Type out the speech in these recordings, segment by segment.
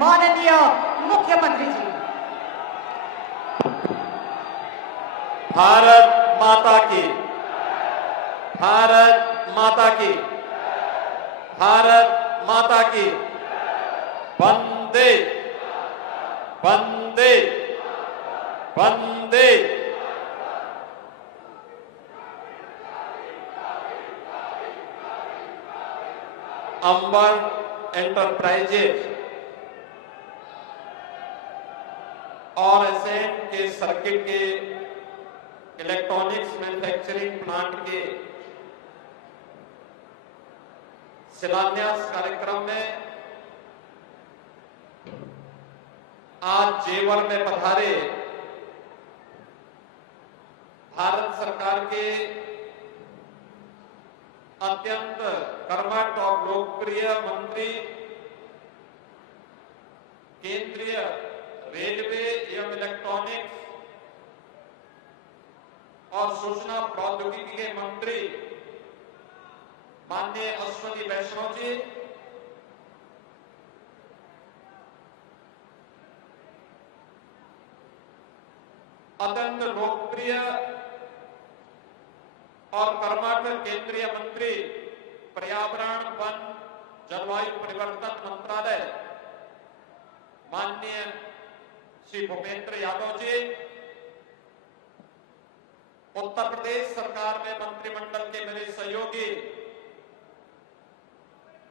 माननीय मुख्यमंत्री जी। भारत माता की, भारत माता की, भारत माता की। वंदे वंदे वंदे। अंबर एंटरप्राइजेज और एसेंट के सर्किट के इलेक्ट्रॉनिक्स मैन्युफैक्चरिंग प्लांट के शिलान्यास कार्यक्रम में आज जेवर में पधारे भारत सरकार के अत्यंत कर्मठ और लोकप्रिय मंत्री, केंद्रीय रेलवे एवं इलेक्ट्रॉनिक्स और सूचना प्रौद्योगिकी के मंत्री माननीय अश्वनी वैष्णव जी, अत्यंत लोकप्रिय और कर्मठ केंद्रीय मंत्री पर्यावरण, वन, जलवायु परिवर्तन मंत्रालय माननीय श्री भूपेंद्र यादव जी, उत्तर प्रदेश सरकार में मंत्रिमंडल के मेरे सहयोगी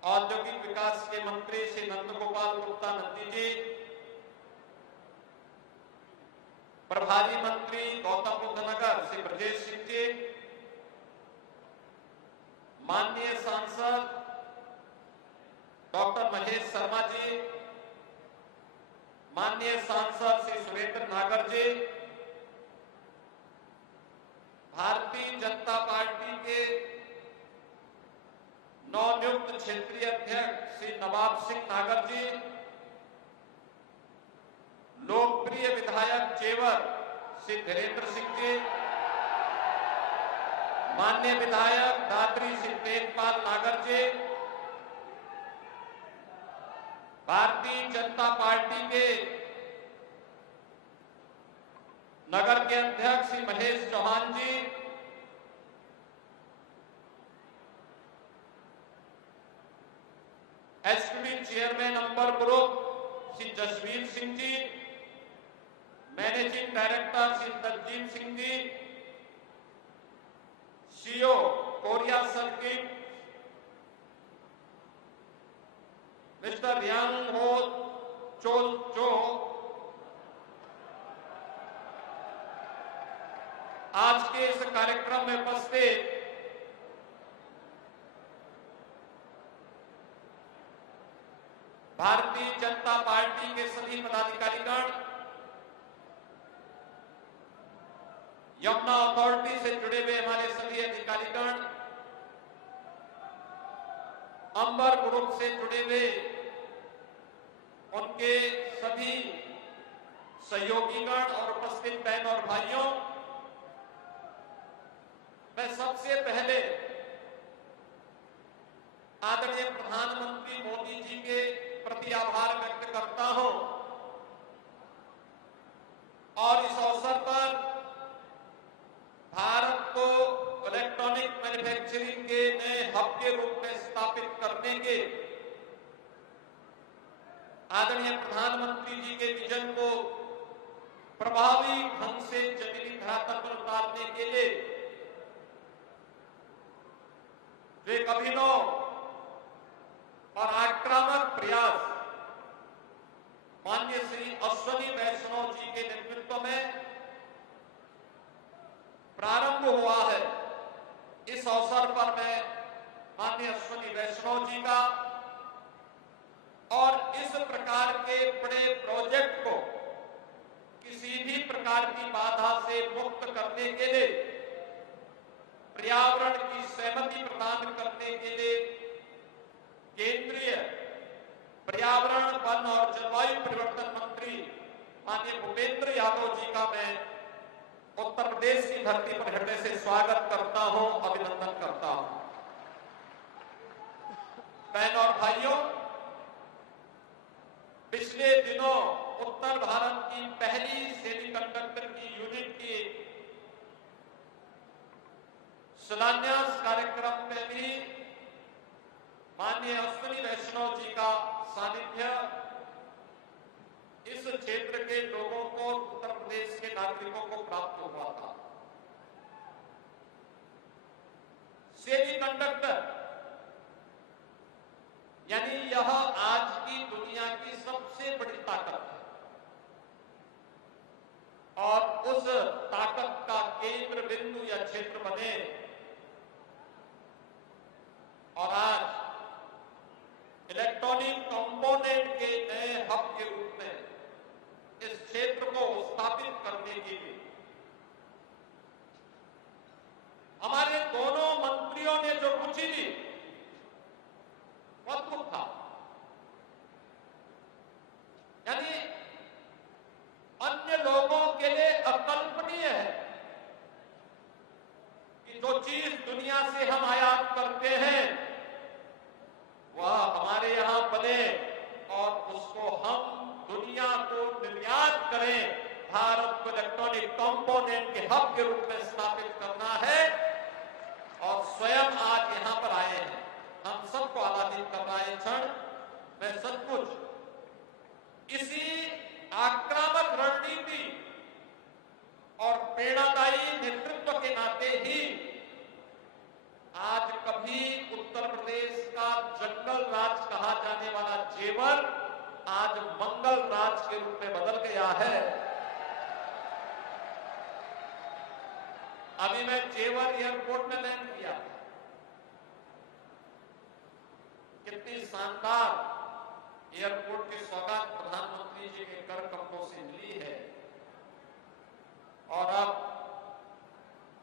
औद्योगिक विकास के मंत्री श्री नंदगोपाल गुप्ता नंदी जी, प्रभारी मंत्री गौतम बुद्ध नगर श्री ब्रजेश सिंह जी, माननीय सांसद डॉक्टर महेश शर्मा जी, माननीय सांसद श्री सुरेंद्र नागर जी, भारतीय जनता पार्टी के नवनियुक्त क्षेत्रीय अध्यक्ष श्री नवाब सिंह नागर जी, लोकप्रिय विधायक जेवर श्री धीरेन्द्र सिंह जी, माननीय विधायक दादरी श्री तेजपाल नागर जी, भारतीय जनता पार्टी के नगर के अध्यक्ष श्री महेश चौहान जी, एसपी चेयरमैन अंबर group Shri Jasvir Singh ji, managing director Shri तज्जीम Singh ji, CO Korea circuit mister यांग हो चोल जो, आज के इस कार्यक्रम में उपस्थित भारतीय जनता पार्टी के सभी पदाधिकारीगण, यमुना अथॉरिटी से जुड़े हुए हमारे सभी अधिकारीगण, अंबर ग्रुप से जुड़े हुए उनके सभी सहयोगीगण और उपस्थित बहन और भाइयों, मैं सबसे पहले आदरणीय प्रधानमंत्री मोदी जी के प्रति आभार व्यक्त करता हूं और इस अवसर पर भारत को इलेक्ट्रॉनिक मैन्युफैक्चरिंग के नए हब के रूप में स्थापित करने के आदरणीय प्रधानमंत्री जी के विजन को प्रभावी ढंग से जमीनी धरातल पर उतारने के लिए जो एक अभिनव और आक्रामक प्रयास माननीय श्री अश्वनी वैष्णव जी के नेतृत्व में प्रारंभ हुआ है। इस अवसर पर मैं माननीय अश्वनी वैष्णव जी का और इस प्रकार के बड़े प्रोजेक्ट को किसी भी प्रकार की बाधा से मुक्त करने के लिए, पर्यावरण की सहमति प्रदान करने के लिए केंद्रीय पर्यावरण, वन और जलवायु परिवर्तन मंत्री माननीय भूपेंद्र यादव जी का मैं उत्तर प्रदेश की धरती पर हृदय से स्वागत करता हूं, अभिनंदन करता हूं। बहनों और भाइयों, पिछले पिछले दिनों उत्तर भारत की पहली सेमीकंडक्टर की यूनिट की शिलान्यास कार्यक्रम में भी माननीय अश्विनी वैष्णव जी का सानिध्य इस क्षेत्र के लोगों को, उत्तर प्रदेश के नागरिकों को प्राप्त हुआ था। सेमीकंडक्टर यानी यह आज की दुनिया की सबसे बड़ी ताकत है और उस ताकत का केंद्र बिंदु या क्षेत्र बने और आज इलेक्ट्रॉनिक कंपोनेंट के नए हब के रूप में इस क्षेत्र को स्थापित करने के लिए हमारे दोनों मंत्रियों ने जो रुचि ली वो अद्भुत था। यानी अन्य लोगों के लिए अकल्पनीय है कि जो चीज दुनिया से हम आयात करते हैं वह हमारे यहां बने और उसको हम दुनिया को निर्यात करें। भारत को इलेक्ट्रॉनिक कंपोनेंट के हब के रूप में स्थापित करना है और स्वयं आज यहां पर आए हैं। हम सबको आह्लादित कर रहा है क्षण मैं सचमुच इसी आक्रामक रणनीति और प्रेरणादायी नेतृत्व के नाते ही आज कभी उत्तर प्रदेश का जंगल राज कहा जाने वाला जेवर आज मंगल राज के रूप में बदल गया है। अभी मैं जेवर एयरपोर्ट में लैंड किया, कितनी शानदार एयरपोर्ट की सौगात प्रधानमंत्री जी के कर कमलों से मिली है और अब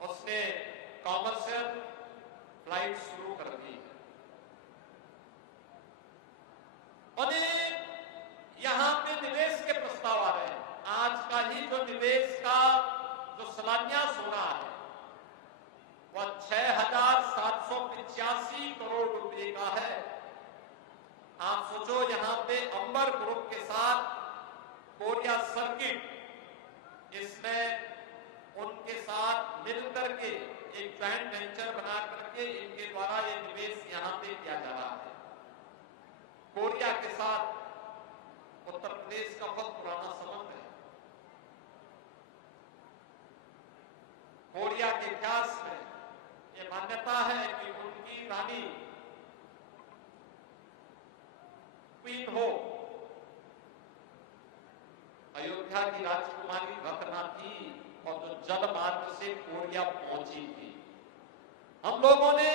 उसने कॉमर्शियल फ्लाइट शुरू कर दी है। अनेक यहां पे निवेश के प्रस्ताव आ रहे हैं। आज का ही जो निवेश का जो शिलान्यास हो रहा है वह 6,785 करोड़ रुपए का है। आप सोचो यहां पे अंबर ग्रुप के साथ कोरिया सर्किट, इसमें उनके साथ मिलकर के एक जॉइंट वेंचर बना करके इनके द्वारा ये निवेश यहां पे किया जा रहा है। कोरिया के साथ उत्तर प्रदेश का बहुत पुराना संबंध है। कोरिया के इतिहास में ये मान्यता है कि उनकी रानी क्वीन हो, अयोध्या की राजकुमारी रत्ना थी और जो जल मार्ग से कोरिया पहुंची थी। हम लोगों ने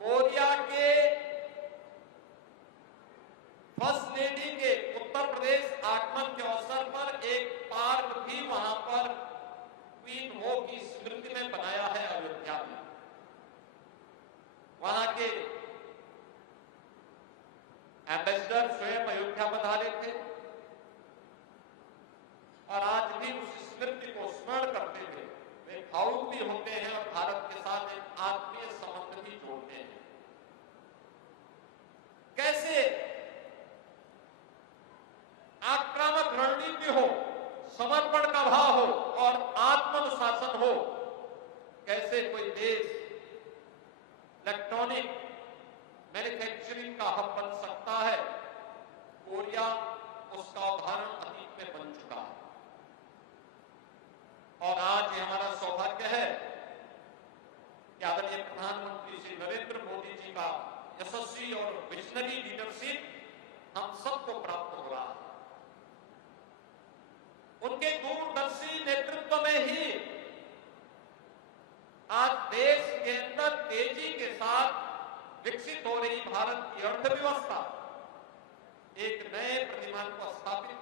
कोरिया के फर्स्ट लेडी के उत्तर प्रदेश आगमन के अवसर पर एक पार्क भी वहां पर क्वीन हो की स्मृति में बनाया है अयोध्या में। वहां के एम्बेसडर स्वयं अयोध्या पधारे थे और आज भी उस स्मृति को स्मरण करते हुए वे भावुक भी होते हैं और भारत के साथ एक आत्मीय संबंध भी जोड़ते हैं। कैसे आक्रामक रणनीति हो, समर्पण का भाव हो और आत्मानुशासन हो, कैसे कोई देश इलेक्ट्रॉनिक मैन्युफैक्चरिंग का हब बन सकता है। कोरिया उसका उदाहरण अतीत में बन चुका है और आज ये हमारा सौभाग्य है कि आदरणीय प्रधानमंत्री श्री नरेंद्र मोदी जी का यशस्वी और विजनरी लीडरशिप हम सबको प्राप्त हो रहा है। उनके दूरदर्शी नेतृत्व में ही आज देश के अंदर तेजी के साथ विकसित हो रही भारत की अर्थव्यवस्था एक नए प्रतिमान को स्थापित